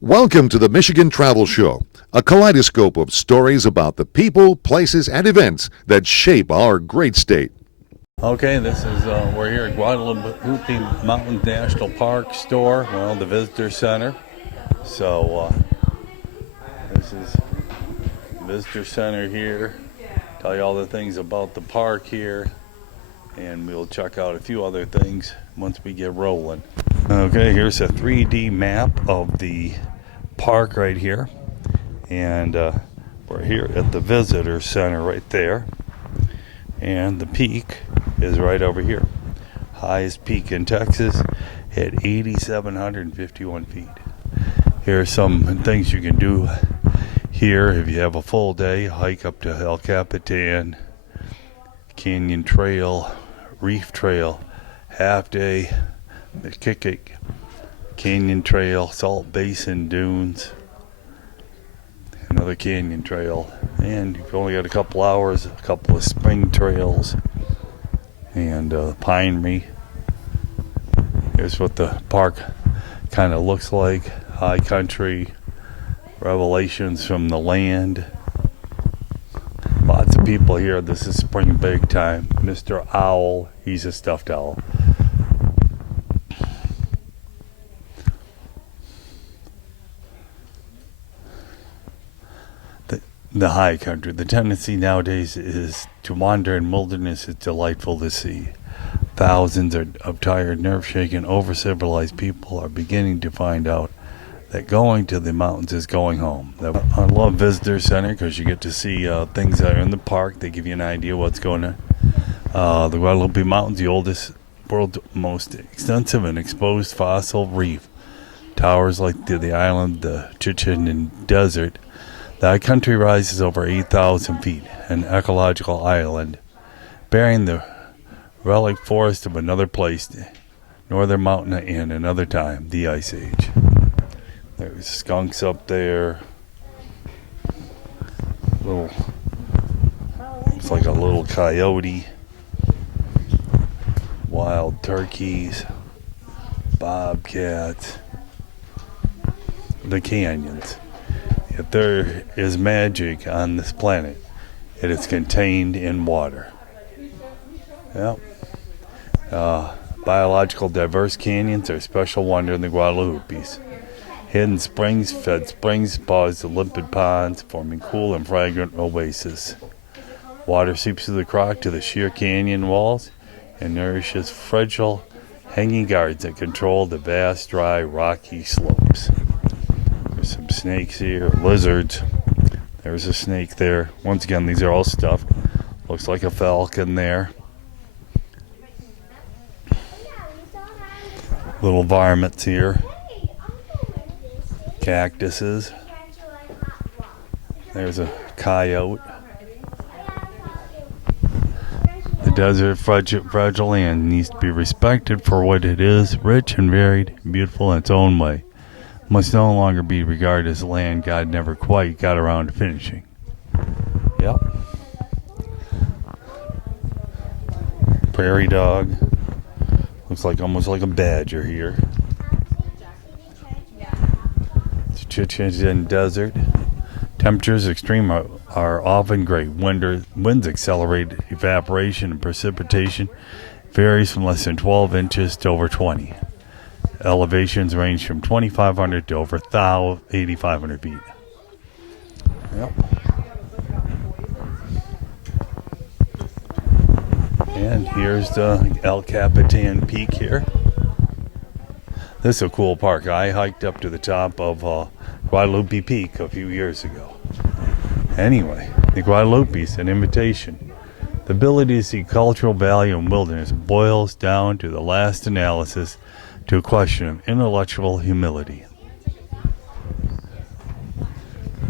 Welcome to the Michigan Travel Show, a kaleidoscope of stories about the people, places, and events that shape our great state. Okay, we're here at Guadalupe Mountain National Park store, the visitor center. So, this is the visitor center here. Tell you all the things about the park here, and we'll check out a few other things once we get rolling. Okay, here's a 3D map of the park right here, and we're here at the visitor center right there, and the peak is right over here. Highest peak in Texas at 8,751 feet. Here are some things you can do here if you have a full day. Hike up to El Capitan, Canyon Trail, Reef Trail, half day, McKickett, Canyon Trail, Salt Basin Dunes, another canyon trail, and you've only got a couple hours, a couple of spring trails, and Pinery. Here's what the park kind of looks like. High country, revelations from the land. Lots of people here. This is spring break time. Mr. Owl, he's a stuffed owl. The high country. The tendency nowadays is to wander in wilderness. It's delightful to see. Thousands of tired, nerve-shaken, over-civilized people are beginning to find out that going to the mountains is going home. I love Visitor Center because you get to see things that are in the park. They give you an idea what's going on. The Guadalupe Mountains, the world's most extensive and exposed fossil reef. Towers like the island, the Chichen Desert. The country rises over 8,000 feet, an ecological island, bearing the relic forest of another place, northern mountain in another time, the Ice Age. There's skunks up there. It's like a little coyote. Wild turkeys, bobcats, the canyons. If there is magic on this planet, it is contained in water. Yep. Biological diverse canyons are a special wonder in the Guadalupes. Hidden springs, fed springs, pause to limpid ponds, forming cool and fragrant oases. Water seeps through the crock to the sheer canyon walls and nourishes fragile hanging guards that control the vast, dry, rocky slopes. There's some snakes here, lizards. There's a snake there. Once again, these are all stuffed. Looks like a falcon there. Little varmints here. Cactuses. There's a coyote. The desert, fragile land needs to be respected for what it is, rich and varied, beautiful in its own way. Must no longer be regarded as land God never quite got around to finishing. Yep. Prairie dog. Looks like almost like a badger here. It's Chichen Desert. Temperatures extreme are often great. Winds accelerate evaporation, and precipitation varies from less than 12 inches to over 20. Elevations range from 2,500 to over 8,500 feet. Yep. And here's the El Capitan Peak here. This is a cool park. I hiked up to the top of Guadalupe Peak a few years ago. Anyway, the Guadalupe's an invitation. The ability to see cultural value in wilderness boils down to the last analysis to a question of intellectual humility.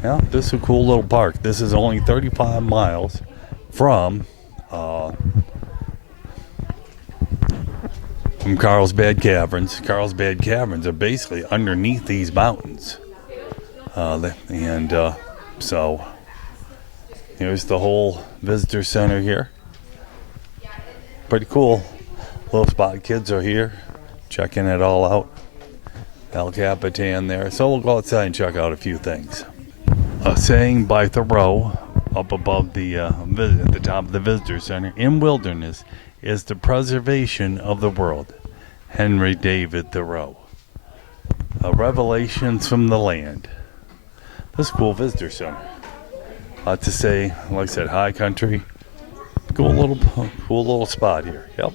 Yeah, this is a cool little park. This is only 35 miles from Carlsbad Caverns. Carlsbad Caverns are basically underneath these mountains. So here's the whole visitor center here. Pretty cool. Little spot. Kids are here checking it all out. El Capitan there. So we'll go outside and check out a few things. A saying by Thoreau up above at the top of the visitor center: in wilderness is the preservation of the world. Henry David Thoreau. Revelations from the land. This cool visitor center. To say, like I said, high country. Cool little spot here. Yep.